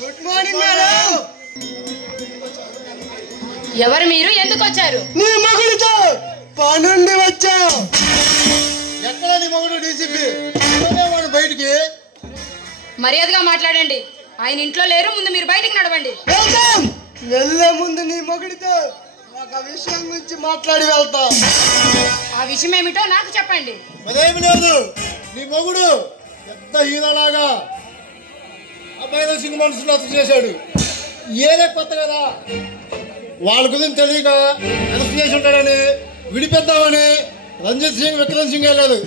Good morning madam. ఎవరు మీరు? ఎందుకు వచ్చారు? నీ మగుడితో పనుండి వచ్చా. ఎక్కడ నీ మగుడు? డీసీపీ వాడు బయటికి. మర్యాదగా మాట్లాడండి. ఆయన ఇంట్లో లేరు. ముందు మీరు బయటికి నడవండి. వెళ్ళే ముందు నీ మగుడితో ఒక విషయం గురించి మాట్లాడి వెళ్తా. ఆ విషయం ఏమిటో నాకు చెప్పండి. అదేమి లేదు, నీ మగుడు పెద్ద హీరోలాగా అబ్బాయి సింగ్ మనుషులు అసలు చేశాడు. ఏదే కొత్త కదా, వాళ్ళ గురించి తెలియక అరెస్ట్ చేసి ఉంటాడని విడిపెద్దామని రంజిత్ సింగ్ విక్రమ్ సింగ్ వెళ్ళలేదు.